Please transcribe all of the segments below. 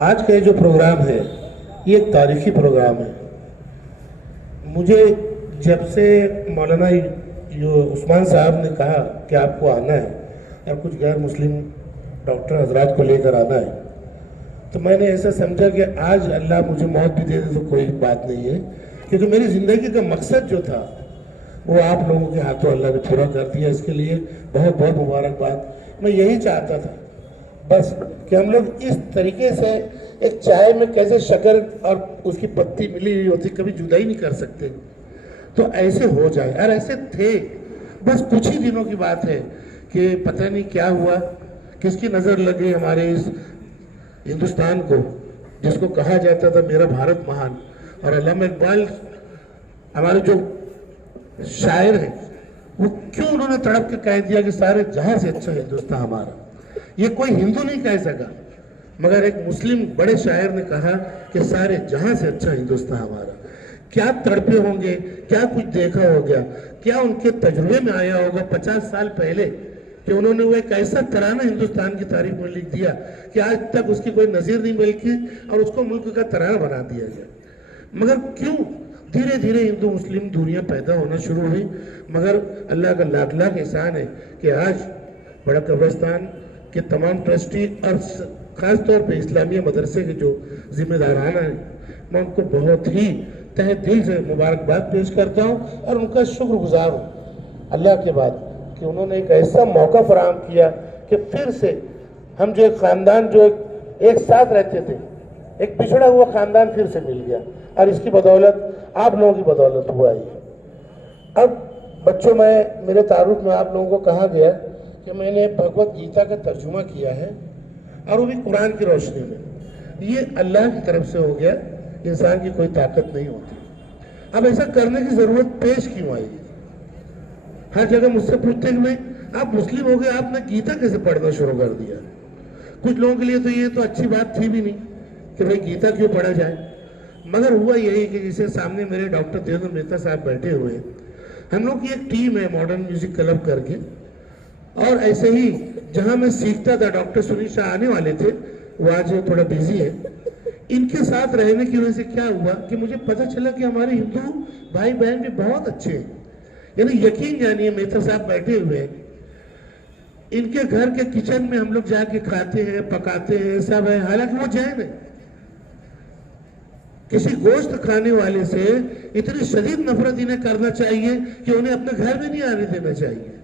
आज का ये जो प्रोग्राम है ये एक तारीखी प्रोग्राम है। मुझे जब से मौलाना जो उस्मान साहब ने कहा कि आपको आना है या कुछ गैर मुस्लिम डॉक्टर हजरात को लेकर आना है, तो मैंने ऐसा समझा कि आज अल्लाह मुझे मौत भी दे दे तो कोई बात नहीं है, क्योंकि मेरी ज़िंदगी का मकसद जो था वो आप लोगों के हाथों अल्लाह ने पूरा कर दिया। इसके लिए बहुत बहुत मुबारकबाद। मैं यही चाहता था बस कि हम लोग इस तरीके से एक चाय में कैसे शक्कर और उसकी पत्ती मिली हुई होती कभी जुदा ही नहीं कर सकते, तो ऐसे हो जाए। और ऐसे थे, बस कुछ ही दिनों की बात है कि पता नहीं क्या हुआ, किसकी नज़र लगी हमारे इस हिंदुस्तान को जिसको कहा जाता था मेरा भारत महान। और अल्लामा इकबाल हमारे जो शायर हैं वो क्यों उन्होंने तड़प के कह दिया कि सारे जहां से अच्छा हिंदुस्तान हमारा। ये कोई हिंदू नहीं कह सका, मगर एक मुस्लिम बड़े शायर ने कहा कि सारे जहां से अच्छा हिंदुस्तान हमारा। क्या तड़पे होंगे, क्या कुछ देखा होगा, क्या उनके तजुर्बे में आया होगा 50 साल पहले कि उन्होंने वो एक ऐसा तराना हिंदुस्तान की तारीख में लिख दिया कि आज तक उसकी कोई नज़ीर नहीं मिलती और उसको मुल्क का तराना बना दिया गया। मगर क्यों धीरे धीरे हिंदू मुस्लिम दूरियां पैदा होना शुरू हुई। मगर अल्लाह का लाख लाख एहसान है कि आज बड़ा कब्रिस्तान के तमाम ट्रस्टी और ख़ास तौर पे इस्लामिया मदरसे के जो जिम्मेदारान हैं, मैं उनको बहुत ही तहे दिल से मुबारकबाद पेश करता हूँ और उनका शुक्रगुजार हूँ अल्लाह के बाद कि उन्होंने एक ऐसा मौका फराहम किया कि फिर से हम जो एक ख़ानदान जो एक साथ रहते थे, एक पिछड़ा हुआ ख़ानदान फिर से मिल गया। और इसकी बदौलत आप लोगों की बदौलत हुआ ये। अब बच्चों में मेरे तारुफ में आप लोगों को कहा गया कि मैंने भगवत गीता का तर्जुमा किया है और वो भी कुरान की रोशनी में। ये अल्लाह की तरफ से हो गया, इंसान की कोई ताकत नहीं होती। अब ऐसा करने की ज़रूरत पेश क्यों आई? हर जगह मुझसे पूछते कि भाई आप मुस्लिम हो गए, आपने गीता कैसे पढ़ना शुरू कर दिया? कुछ लोगों के लिए तो ये तो अच्छी बात थी भी नहीं कि भाई गीता क्यों पढ़ा जाए। मगर हुआ यही कि जैसे सामने मेरे डॉक्टर देवेंद्र मेहता साहब बैठे हुए हैं, हम लोग की एक टीम है मॉडर्न म्यूजिक क्लब करके, और ऐसे ही जहां मैं सीखता था डॉक्टर सुनील शाह आने वाले थे, वो आज थोड़ा बिजी है। इनके साथ रहने की वजह से क्या हुआ कि मुझे पता चला कि हमारे हिंदू भाई बहन भी बहुत अच्छे हैं। यानी यकीन जानिए मेहता साहब बैठे हुए हैं, इनके घर के किचन में हम लोग जाके खाते हैं, पकाते हैं, सब है। हालांकि वो जैन है, किसी गोश्त खाने वाले से इतनी शदीद नफरत इन्हें करना चाहिए कि उन्हें अपने घर में नहीं आने देना चाहिए।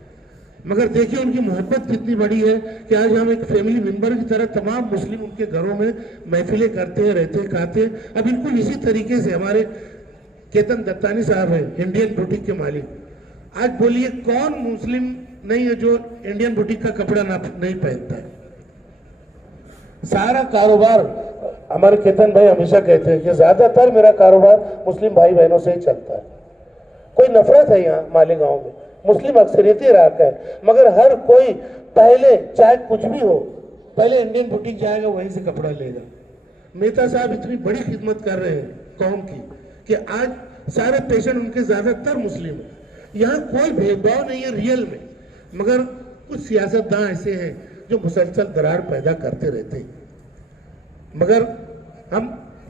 मगर देखिए उनकी मोहब्बत कितनी बड़ी है कि आज हम एक फैमिली मेंबर की तरह तमाम मुस्लिम उनके घरों में महफिलें करते हैं, रहते हैं, खाते हैं। अब बिल्कुल इसी तरीके से हमारे केतन दत्तानी साहब हैं, इंडियन बुटीक के मालिक। आज बोलिए कौन मुस्लिम नहीं है जो इंडियन बुटीक का कपड़ा नहीं पहनता है? सारा कारोबार हमारे केतन भाई हमेशा कहते हैं कि ज्यादातर मेरा कारोबार मुस्लिम भाई बहनों से ही चलता है। कोई नफरत है यहाँ मालेगांव में, मुस्लिम अक्सरियती इलाका है, मगर हर कोई पहले चाहे कुछ भी हो पहले इंडियन बुटीक जाएगा, वहीं से कपड़ा लेगा। मेहता साहब इतनी बड़ी खिदमत कर रहे हैं कौम की कि आज सारे पेशेंट उनके ज्यादातर मुस्लिम है। यहाँ कोई भेदभाव नहीं है रियल में, मगर कुछ सियासतदान ऐसे हैं जो मुसलसल दरार पैदा करते रहते हैं। मगर हम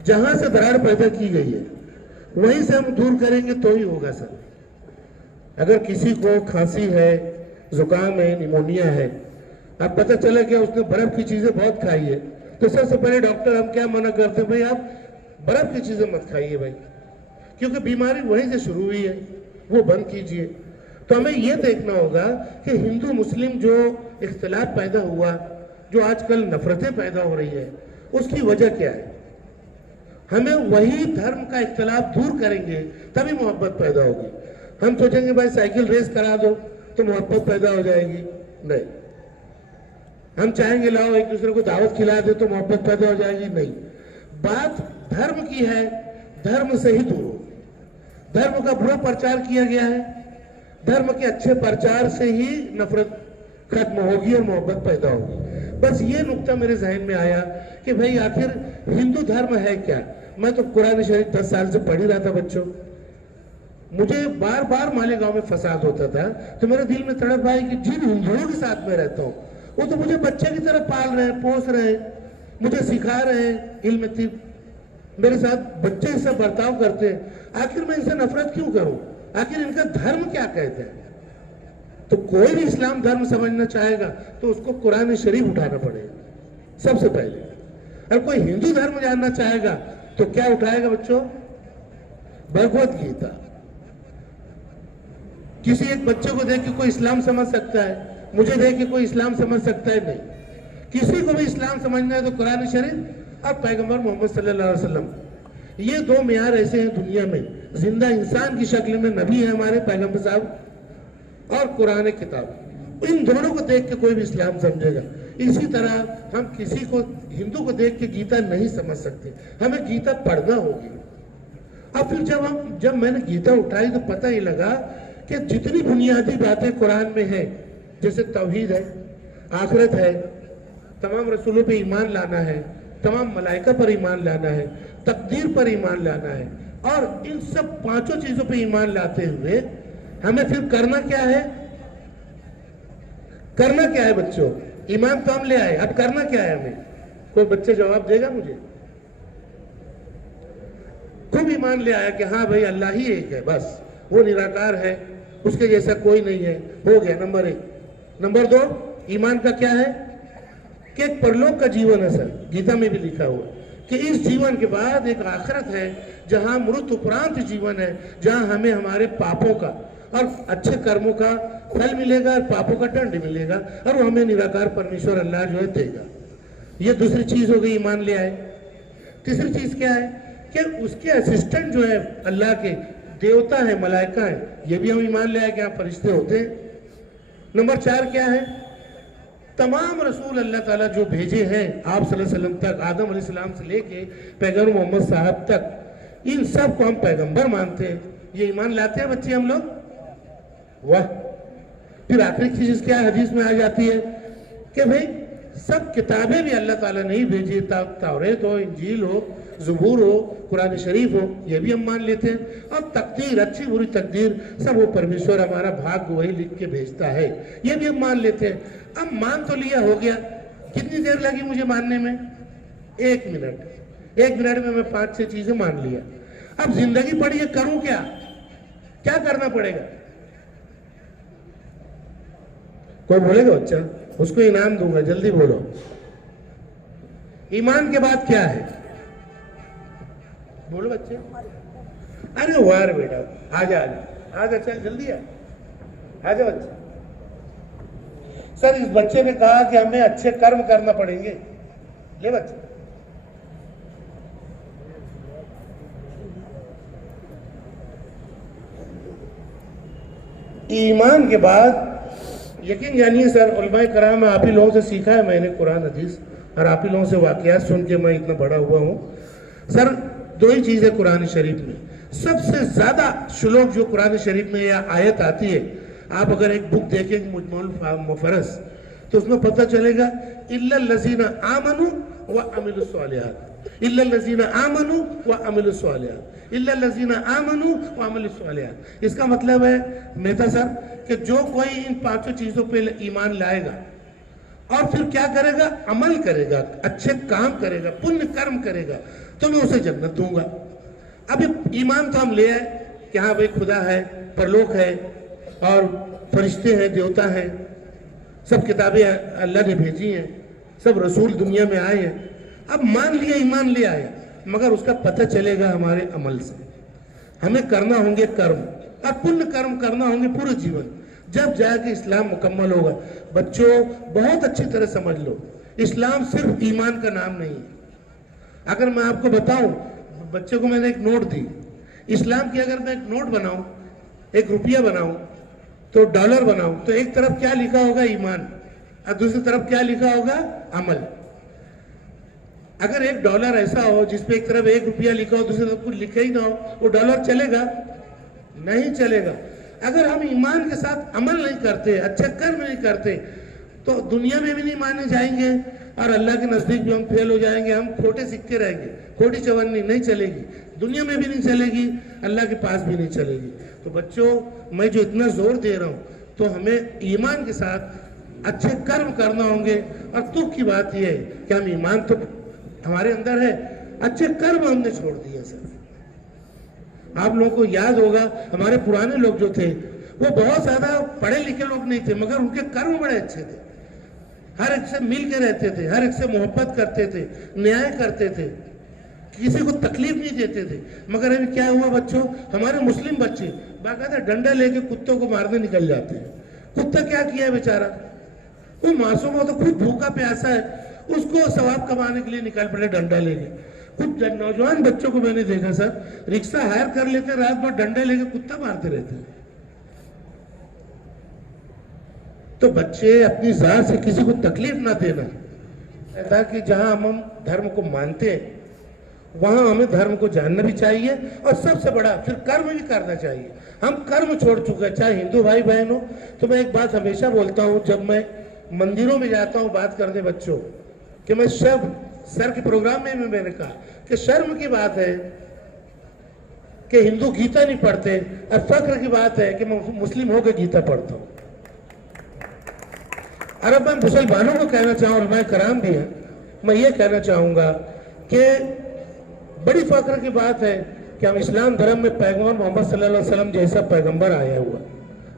जहां से दरार पैदा की गई है वहीं से हम दूर करेंगे तो ही होगा सर। अगर किसी को खांसी है, जुकाम है, निमोनिया है, अब पता चला कि उसने बर्फ की चीजें बहुत खाई है, तो सबसे पहले डॉक्टर हम क्या मना करते हैं, भाई आप बर्फ की चीजें मत खाइए भाई, क्योंकि बीमारी वहीं से शुरू हुई है, वो बंद कीजिए। तो हमें यह देखना होगा कि हिंदू मुस्लिम जो इख्तिलाफ पैदा हुआ, जो आजकल नफरतें पैदा हो रही है, उसकी वजह क्या है? हमें वही धर्म का इख्तिलाफ दूर करेंगे तभी मोहब्बत पैदा होगी। हम सोचेंगे भाई साइकिल रेस करा दो तो मोहब्बत पैदा हो जाएगी, नहीं। हम चाहेंगे लाओ एक दूसरे को दावत खिला दे तो मोहब्बत पैदा हो जाएगी, नहीं। बात धर्म की है, धर्म से ही दूर हो। धर्म का बुरा प्रचार किया गया है, धर्म के अच्छे प्रचार से ही नफरत खत्म होगी और मोहब्बत पैदा होगी। बस ये नुक्ता मेरे जहन में आया कि भाई आखिर हिंदू धर्म है क्या। मैं तो कुरान शरीफ 10 साल से पढ़ ही रहा था बच्चों, मुझे बार बार मालेगांव में फसाद होता था तो मेरे दिल में तड़प आई कि जिन हिंदुओं के साथ में रहता हूँ वो तो मुझे बच्चे की तरह पाल रहे हैं, पोस रहे हैं, मुझे सिखा रहे हैं इल्म तिब, मेरे साथ बच्चे इससे बर्ताव करते हैं, आखिर मैं इनसे नफरत क्यों करूं? आखिर इनका धर्म क्या कहते हैं? तो कोई भी इस्लाम धर्म समझना चाहेगा तो उसको कुरान शरीफ उठाना पड़ेगा सबसे पहले। और कोई हिंदू धर्म जानना चाहेगा तो क्या उठाएगा बच्चों? भगवत गीता। किसी एक बच्चे को देख के कोई इस्लाम समझ सकता है? मुझे देख के कोई इस्लाम समझ सकता है? नहीं। किसी को भी इस्लाम समझना है तो कुरान शरीफ और पैगंबर मोहम्मद सल्लल्लाहु अलैहि वसल्लम, ये दो मियार ऐसे हैं दुनिया में, जिंदा इंसान की शक्ल में नबी है हमारे पैगंबर साहब और कुरान किताब। इन दोनों को देख के कोई भी इस्लाम समझेगा। इसी तरह हम किसी को हिंदू को देख के गीता नहीं समझ सकते, हमें गीता पढ़ना होगी। अब फिर जब मैंने गीता उठाई तो पता ही लगा कि जितनी बुनियादी बातें कुरान में है, जैसे तौहीद है, आखिरत है, तमाम रसूलों पे ईमान लाना है, तमाम मलाइका पर ईमान लाना है, तकदीर पर ईमान लाना है, और इन सब पांचों चीजों पे ईमान लाते हुए हमें फिर करना क्या है? करना क्या है बच्चों? ईमान तो हम ले आए, अब करना क्या है हमें? कोई बच्चे जवाब देगा मुझे? खूब ईमान ले आया कि हाँ भाई अल्लाह ही एक है, बस वो निराकार है, उसके जैसा कोई नहीं है, हो गया नंबर 1। नंबर 2, ईमान का क्या है कि एक परलोक का जीवन है सर, गीता में भी लिखा हुआ कि इस जीवन के बाद एक आखिरत है, जहां मृत्यु उपरांत जीवन है, जहां हमें हमारे पापों का और अच्छे कर्मों का फल मिलेगा और पापों का दंड मिलेगा, और वो हमें निराकार परमेश्वर अल्लाह जो है देगा। ये दूसरी चीज हो गई, ईमान ले आए। तीसरी चीज क्या है कि उसके असिस्टेंट जो है अल्लाह के, देवता है, मलाइका है, ये भी हम ईमान ले आए कि यहाँ फरिश्ते होते हैं। नंबर 4 क्या है? तमाम रसूल अल्लाह ताला जो भेजे हैं आप सल्लल्लाहु अलैहि वसल्लम तक, आदम अलैहिस्सलाम से लेके पैगंबर मोहम्मद साहब तक, इन सब को हम पैगंबर मानते हैं। ये ईमान लाते हैं बच्चे हम लोग? वाह। फिर आखिरी चीज क्या हदीस में आ जाती है कि भाई सब किताबें भी अल्लाह ताला ने ही भेजी, तौरेत हो, इंजील हो, ज़बूर हो, कुरान शरीफ हो, ये भी हम मान लेते हैं। और तकदीर, अच्छी बुरी तकदीर, सब वो परमेश्वर हमारा भाग्य वही लिख के भेजता है, ये भी हम मान लेते हैं। अब मान तो लिया, हो गया। कितनी देर लगी मुझे मानने में? 1 मिनट। 1 मिनट में मैं 5-6 चीजें मान लिया। अब जिंदगी पड़ी है, करूं क्या? क्या करना पड़ेगा? कोई बोलेगा बच्चा? उसको इनाम दूंगा, जल्दी बोलो। ईमान के बाद क्या है? बोलो बच्चे। अरे वाह बेटा, आजा आजा आजा, चल जल्दी आ, आजा बच्चे। सर इस बच्चे ने कहा कि हमें अच्छे कर्म करना पड़ेंगे। ले बच्चे, ईमान के बाद यकीन जानिए सर, उलमाए कराम, आप ही लोगों से सीखा है मैंने कुरान हदीस, और आप ही लोगों से वाकयात सुन के मैं इतना बड़ा हुआ हूँ सर। 2 ही चीज़ है कुरान शरीफ में, सबसे ज़्यादा श्लोक जो कुरान शरीफ में या आयत आती है, आप अगर एक बुक देखेंगे मुजमुल मुफरस, तो उसमें पता चलेगा इल्लल लज़ीना आमनू व अमिलुस सालिहात, इल्लल लज़ीना आमनू व अमिलुस सालिहात, इल्लल लज़ीना आमनू व अमिलुस सालिहात। इसका मतलब है मेहता सर कि जो कोई इन 5 चीज़ों पे ईमान लाएगा और फिर क्या करेगा? अमल करेगा, अच्छे काम करेगा, पुण्य कर्म करेगा, तो मैं उसे जन्नत दूंगा। अब ईमान तो हम ले आए कि हाँ भाई खुदा है, परलोक है, और फरिश्ते हैं, देवता हैं, सब किताबें अल्लाह ने भेजी हैं, सब रसूल दुनिया में आए हैं। अब मान लिया, ईमान ले आए, मगर उसका पता चलेगा हमारे अमल से। हमें करना होंगे कर्म, और पुण्य कर्म करना होंगे पूरे जीवन, जब जाके इस्लाम मुकम्मल होगा। बच्चों बहुत अच्छी तरह समझ लो, इस्लाम सिर्फ ईमान का नाम नहीं है। अगर मैं आपको बताऊं, बच्चे को मैंने एक नोट दी इस्लाम की, अगर मैं एक नोट बनाऊं, एक रुपया बनाऊं, तो डॉलर बनाऊं, तो एक तरफ क्या लिखा होगा? ईमान, और दूसरी तरफ क्या लिखा होगा? अमल। अगर एक डॉलर ऐसा हो जिसपे एक तरफ 1 रुपया लिखा हो, दूसरी तरफ कुछ लिखा ही ना हो, वो डॉलर चलेगा? नहीं चलेगा। अगर हम ईमान के साथ अमल नहीं करते, अच्छे कर्म नहीं करते, तो दुनिया में भी नहीं माने जाएंगे और अल्लाह के नजदीक भी हम फेल हो जाएंगे। हम खोटे सिक्के रहेंगे, खोटी चवन्नी नहीं चलेगी, दुनिया में भी नहीं चलेगी, अल्लाह के पास भी नहीं चलेगी। तो बच्चों, मैं जो इतना जोर दे रहा हूँ, तो हमें ईमान के साथ अच्छे कर्म करना होंगे। और दुख की बात यह है कि हम ईमान तो हमारे अंदर है, अच्छे कर्म हमने छोड़ दिए सर। आप लोगों को याद होगा हमारे पुराने लोग जो थे वो बहुत ज्यादा पढ़े लिखे लोग नहीं थे, मगर उनके कर्म बड़े अच्छे थे। हर एक से मिल के रहते थे, हर एक से मोहब्बत करते थे, न्याय करते थे, किसी को तकलीफ नहीं देते थे। मगर अभी क्या हुआ बच्चों, हमारे मुस्लिम बच्चे बाकायदा डंडा लेके कुत्तों को मारने निकल जाते हैं। कुत्ता क्या किया है बेचारा, वो मासूम हो तो खुद भूखा प्यासा है, उसको सवाब कमाने के लिए निकल पड़े डंडा लेके। कुछ नौजवान बच्चों को मैंने देखा सर, रिक्शा हायर कर लेते, रात भर डंडे लेके कुत्ता मारते रहते हैं। तो बच्चे अपनी जात से किसी को तकलीफ ना देना, ऐसा कि जहां हम धर्म को मानते हैं वहां हमें धर्म को जानना भी चाहिए, और सबसे बड़ा फिर कर्म भी करना चाहिए। हम कर्म छोड़ चुके हैं, चाहे हिंदू भाई बहन हो। तो मैं एक बात हमेशा बोलता हूं, जब मैं मंदिरों में जाता हूं बात करने बच्चों कि मैं सर के प्रोग्राम में भी मैंने कहा कि शर्म की बात है कि हिंदू गीता नहीं पढ़ते, और फख्र की बात है कि मैं मुस्लिम होकर गीता पढ़ता हूं। और अब मैं मुसलमानों को कहना चाहूँ, और मैं कराम भी है, मैं ये कहना चाहूंगा कि बड़ी फख्र की बात है कि हम इस्लाम धर्म में पैगंबर मोहम्मद सल्लल्लाहु अलैहि वसल्लम जैसा पैगंबर आया हुआ,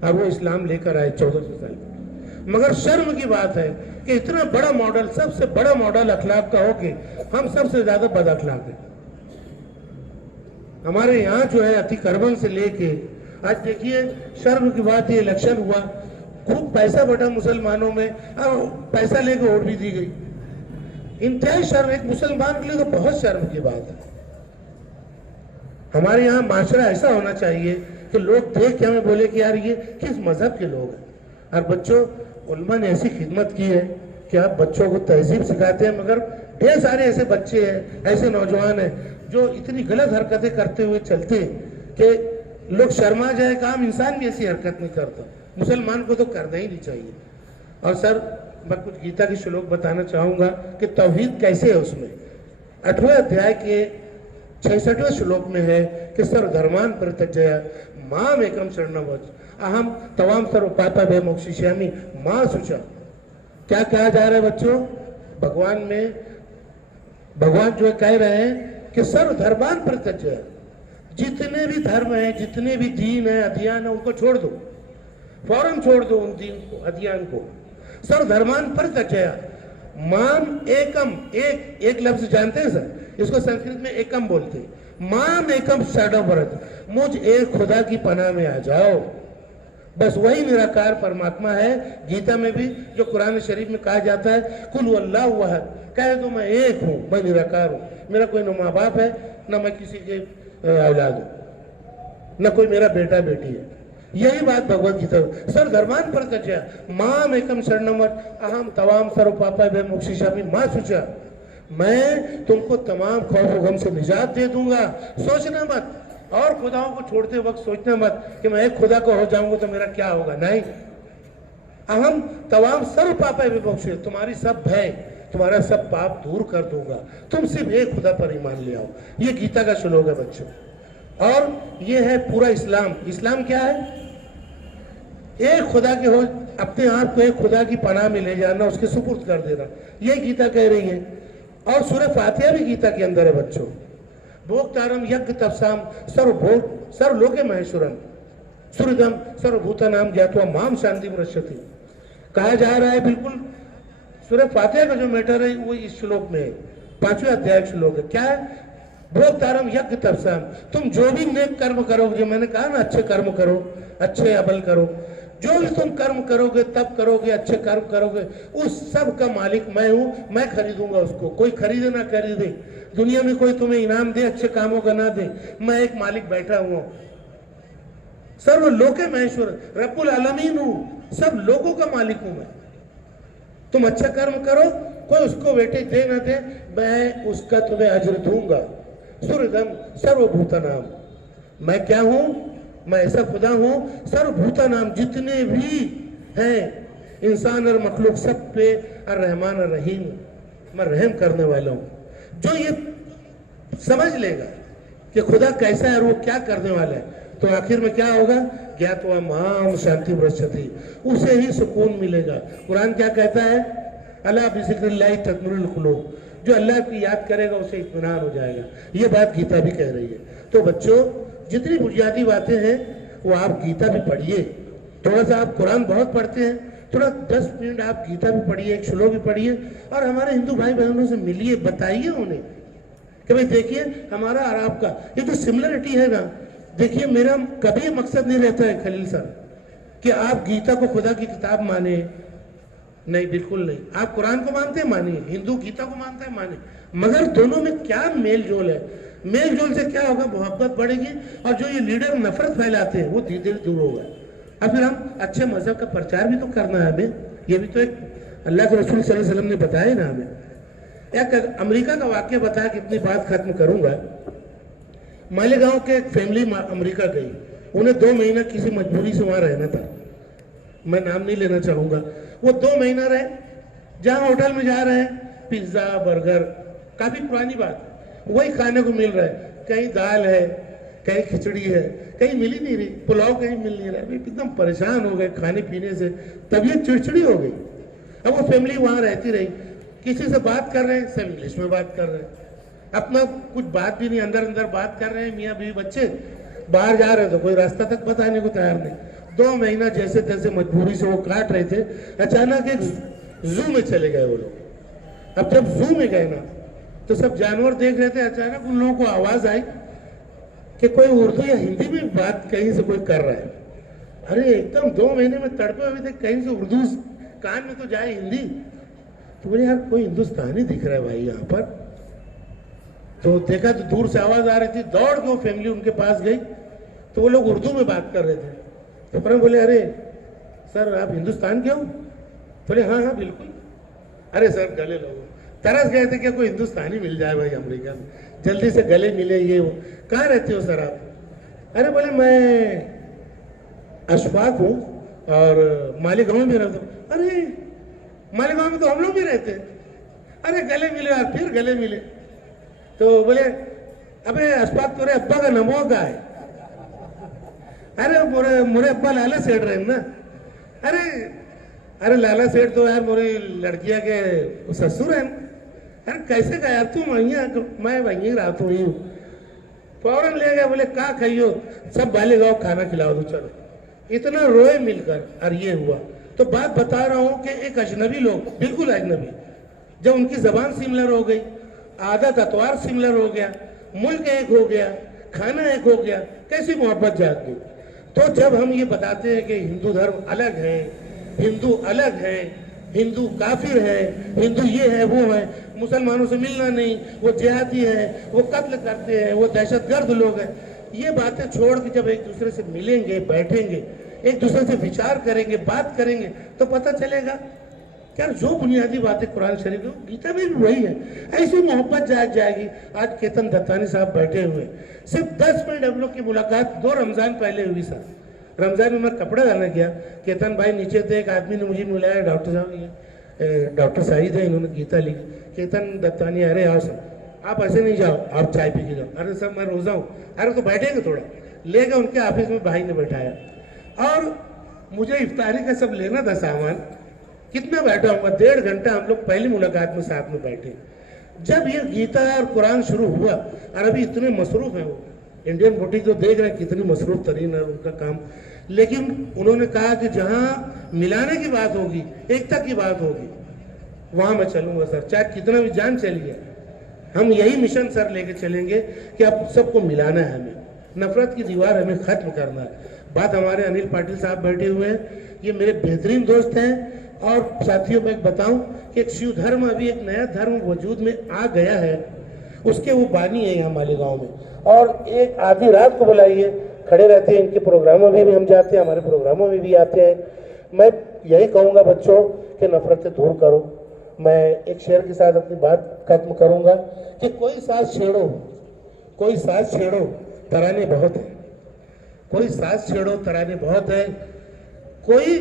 और वो इस्लाम लेकर आए 1400 साल। मगर शर्म की बात है कि इतना बड़ा मॉडल, सबसे बड़ा मॉडल अखलाक का हो कि हम सबसे ज्यादा बद अखलाक है। हमारे यहाँ जो है अतिक्रमण से लेके आज देखिए, शर्म की बात, ये इलेक्शन हुआ, खूब पैसा बटा मुसलमानों में, और पैसा लेके वोट भी दी गई। इंतहाई शर्म, एक मुसलमान के लिए तो बहुत शर्म की बात है। हमारे यहाँ माशरा ऐसा होना चाहिए कि लोग देख के हमें बोले कि यार ये किस मजहब के लोग हैं। और बच्चों, उलमा ने ऐसी खिदमत की है कि आप बच्चों को तहजीब सिखाते हैं, मगर ढेर सारे ऐसे बच्चे हैं, ऐसे नौजवान हैं जो इतनी गलत हरकतें करते हुए चलते कि लोग शर्मा जाए। काम इंसान भी ऐसी हरकत नहीं करता, मुसलमान को तो करना ही नहीं चाहिए। और सर, मैं कुछ गीता के श्लोक बताना चाहूंगा कि तौहीद कैसे है। उसमें 8वें अध्याय के 66वें श्लोक में है कि सर्वधर्मान् परित्यज्य माम एकम शरणं व्रज अहम तवाम सर्व पापेभ्यो मोक्षयिष्यामि मा शुचा। क्या कहा जा रहा है बच्चों, भगवान जो कह रहे हैं कि सर्वधर्मान् परित्यज्य, जितने भी धर्म है, जितने भी दीन है, अध्ययन है, उनको छोड़ दो, फौरन छोड़ दो उन दीन को, अध्ययन को। सर्वधर्मान् परित्यज्य माम एकम, एक लफ्ज जानते हैं सर, इसको संस्कृत में एकम बोलते हैं। माम एकम शरणं व्रज, मुझ एक खुदा की पनाह में आ जाओ। बस वही निराकार परमात्मा है। गीता में भी जो कुरान शरीफ में कहा जाता है, कुल अल्लाहु अहद, कह दो मैं एक हूँ, मैं निराकार हूँ, मेरा कोई न माँ बाप है, न मैं किसी के औलाद हूँ, न कोई मेरा बेटा बेटी है। यही बात भगवत गीता। सर्वधर्मान् परित्यज्य माम एकम शरणं व्रज अहम तवाम सर्व पापेभ्यो मोक्षयिष्यामि मा शुचा। मैं तुमको तमाम खौफ गम से निजात दे दूंगा। सोचना मत, और खुदाओं को छोड़ते वक्त सोचना मत कि मैं एक खुदा को हो जाऊंगा तो मेरा क्या होगा। नहीं, अहम तवाम सर्व पापेभ्यो मोक्षयिष्यामि, तुम्हारी सब भय, तुम्हारा सब पाप दूर कर दूंगा, तुम सिर्फ एक खुदा पर ईमान ले आओ। ये गीता का श्लोक है बच्चों, और ये है पूरा इस्लाम। इस्लाम क्या है? एक खुदा के हो, अपने आप को एक खुदा की पनाह में ले जाना, उसके सुपुर्द कर देना, ये गीता कह रही है। और सूरह फातिहा भी गीता के अंदर है बच्चों। भोक्तारम यज्ञ तपसाम सर्वभोग सर्वलोके महेश्वरम सुहृदम सर्वभूतानां ज्ञात्वा माम शांतिं रक्षति। कहा जा रहा है, बिल्कुल सूरह फातिहा का जो मैटर है वो इस श्लोक में है, 5वें अध्याय श्लोक है। क्या है? भोक्तारम यज्ञ तपसाम, तुम जो भी नेक कर्म करोगे, जो मैंने कहा ना, अच्छे कर्म करो, अच्छे अमल करो, जो भी तुम कर्म करोगे, तब करोगे, अच्छे कर्म करोगे, उस सब का मालिक मैं हूं, मैं खरीदूंगा उसको। कोई खरीदे ना खरीदे, दुनिया में कोई तुम्हें इनाम दे अच्छे कामों का ना दे, मैं एक मालिक बैठा हुआ हूं। सर्व लोके महेश्वर, रब्बुल आलमीन हूं, सब लोगों का मालिक हूं मैं। तुम अच्छा कर्म करो, कोई उसको बेटे दे ना दे, मैं उसका तुम्हें अजर दूंगा। सुहृदम सर्वभूतानां, मैं क्या हूं? मैं ऐसा खुदा हूं, सर्वभूतानां, जितने भी हैं इंसान और मखलूक, सब पे अर्रहमान अर्रहीम, मैं रहम करने वाला हूं। जो ये समझ लेगा कि खुदा कैसा है और वो क्या करने वाला है, तो आखिर में क्या होगा? ज्ञात्वा माम शांतिं रक्षति, उसे ही सुकून मिलेगा। कुरान क्या कहता है? अला बिज़िक्रिल्लाहि तत्मइन्नुल कुलूब, जो अल्लाह की याद करेगा उसे इत्मीनान हो जाएगा। ये बात गीता भी कह रही है। तो बच्चों, जितनी बुनियादी बातें हैं वो आप गीता भी पढ़िए। थोड़ा सा आप कुरान बहुत पढ़ते हैं, थोड़ा 10 मिनट आप गीता भी पढ़िए, एक श्लोक भी पढ़िए और हमारे हिंदू भाई बहनों से मिलिए, बताइए उन्हें कि भाई देखिए हमारा और आपका ये जो सिमिलरिटी है ना, देखिए मेरा कभी मकसद नहीं रहता है खलील सर कि आप गीता को खुदा की किताब माने, नहीं, बिल्कुल नहीं। आप कुरान को मानते हैं, मानिए। हिंदू गीता को मानता है, माने। मगर दोनों में क्या मेल जोल है? मेल जोल से क्या होगा? मोहब्बत बढ़ेगी और जो ये लीडर नफरत फैलाते हैं वो धीरे धीरे दूर होगा। अब फिर हम अच्छे मजहब का प्रचार भी तो करना है हमें। ये भी तो एक अल्लाह के रसूल सल्लल्लाहु अलैहि वसल्लम ने बताया ना हमें। एक अमेरिका का वाक्य बताया कि अपनी बात खत्म करूंगा। मालेगांव के एक फैमिली अमेरिका गई, उन्हें 2 महीना किसी मजबूरी से वहां रहना था, मैं नाम नहीं लेना चाहूंगा। वो 2 महीना रहे, जहां होटल में जा रहे हैं पिज्जा बर्गर, काफी पुरानी बात, वही खाने को मिल रहा है। कहीं दाल है, कहीं खिचड़ी है, कहीं मिल ही नहीं रही, पुलाव कहीं मिल नहीं रहा है। एकदम परेशान हो गए खाने पीने से, तबीयत चिड़चिड़ी हो गई। अब वो फैमिली वहां रहती रही, किसी से बात कर रहे हैं सब इंग्लिश में बात कर रहे हैं, अपना कुछ बात भी नहीं, अंदर अंदर बात कर रहे हैं। मियाँ बीवी बच्चे बाहर जा रहे हैं तो कोई रास्ता तक बताने को तैयार नहीं। 2 महीना जैसे तैसे मजबूरी से वो काट रहे थे, अचानक एक जू में चले गए वो लोग। अब जब जू में गए ना तो सब जानवर देख रहे थे, अचानक उन लोगों को आवाज आई कि कोई उर्दू या हिंदी में बात कहीं से कोई कर रहा है। अरे एकदम 2 महीने में तड़पे हुए थे, कहीं से उर्दू कान में तो जाए हिंदी। तो बोले यार कोई हिंदुस्तानी दिख रहा है भाई यहाँ पर। तो देखा तो दूर से आवाज आ रही थी, दौड़ के वो फैमिली उनके पास गई तो वो लोग उर्दू में बात कर रहे थे। तो फिर बोले अरे सर आप हिंदुस्तान के हो? बोले हाँ हाँ बिल्कुल। अरे सर गले लो, तरस गए थे क्या कोई हिंदुस्तानी मिल जाए भाई अमेरिका में, जल्दी से गले मिले ये वो। कहाँ रहते हो सर आप? अरे बोले मैं अशफाक हूँ और मालेगांव में रहता हूँ। अरे मालेगांव में तो हम लोग भी रहते हैं। अरे गले मिले और फिर गले मिले। तो बोले अबे अशफाक तेरे अब्बा का नमो का है? अरे मोरे अब्बा लाला सेठ रहे ना। अरे लाला सेठ तो यार मोरी लड़किया के ससुर है। अरे कैसे का यार तू मैं वहीं रहता हूँ। फौरन ले गया, बोले का खाइयो? सब बाले गाँव खाना खिलाओ दो, चलो। इतना रोए मिलकर और ये हुआ। तो बात बता रहा हूँ कि एक अजनबी लोग, बिल्कुल अजनबी, जब उनकी जबान सिमिलर हो गई, आदत अतवार सिमिलर हो गया, मुल्क एक हो गया, खाना एक हो गया, कैसी मोहब्बत जाग गई। तो जब हम ये बताते हैं कि हिंदू धर्म अलग है, हिंदू अलग है, हिंदू काफिर है, हिंदू ये है वो है, मुसलमानों से मिलना नहीं, वो जिहादी है, वो कत्ल करते हैं, वो दहशतगर्द लोग हैं, ये बातें छोड़ के जब एक दूसरे से मिलेंगे, बैठेंगे, एक दूसरे से विचार करेंगे, बात करेंगे, तो पता चलेगा यार जो बुनियादी बातें कुरान शरीफ में, गीता में भी वही है। ऐसी मोहब्बत जाग जाएगी। आज केतन दत्तानी साहब बैठे हुए, सिर्फ 10 मिनट हम लोग की मुलाकात 2 रमजान पहले हुई सर। रमजान में मैं कपड़े लाने गया, केतन भाई नीचे थे, एक आदमी ने मुझे बुलाया, डॉक्टर साहब ये डॉक्टर साहिद है, इन्होंने गीता लिखी। केतन दत्तानी, अरे आओ सर, आप ऐसे नहीं जाओ, आप चाय पी के जाओ। अरे सर मैं रोजा हूँ। अरे तो बैठेंगे थोड़ा, ले गए उनके ऑफिस में, भाई ने बैठाया और मुझे इफ्तारी का सब लेना था सामान। कितना बैठा हूँ? 1.5 घंटा हम लोग पहली मुलाकात में साथ में बैठे। जब ये गीता और कुरान शुरू हुआ, और अभी इतने मसरूफ हैं वो, इंडियन बुटीक तो देख रहे हैं कितनी मसरूफ तरीन है उनका काम, लेकिन उन्होंने कहा कि जहाँ मिलाने की बात होगी, एकता की बात होगी, वहां मैं चलूंगा सर, चाहे कितना भी जान चली गया। हम यही मिशन सर लेके चलेंगे कि अब सबको मिलाना है, हमें नफरत की दीवार हमें खत्म करना है। बात हमारे अनिल पाटिल साहब बैठे हुए हैं, ये मेरे बेहतरीन दोस्त हैं। और साथियों मैं बताऊं कि एक शिव धर्म, अभी एक नया धर्म वजूद में आ गया है, उसके वो बानी है यहाँ मालेगांव में, और एक आधी रात को बुलाइए, खड़े रहते हैं, इनके प्रोग्रामों में भी हम जाते हैं, हमारे प्रोग्रामों में भी आते हैं। मैं यही कहूँगा बच्चों कि नफरतें दूर करो। मैं एक शेर के साथ अपनी बात खत्म करूँगा कि कोई साथ छेड़ो, कोई साथ छेड़ो, तराने बहुत है, कोई साथ छेड़ो तराने बहुत है, कोई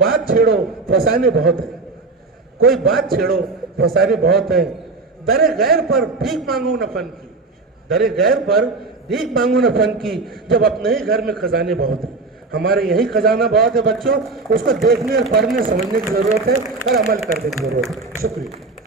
बात छेड़ो फसाने बहुत है, कोई बात छेड़ो फसाने बहुत है। दरे गैर पर भीख मांगो न फन की, दरे गैर पर भीख मांगो न फन की, जब अपने ही घर में खजाने बहुत है। हमारे यही खजाना बहुत है बच्चों, उसको देखने और पढ़ने समझने की जरूरत है और अमल करने की जरूरत है। शुक्रिया।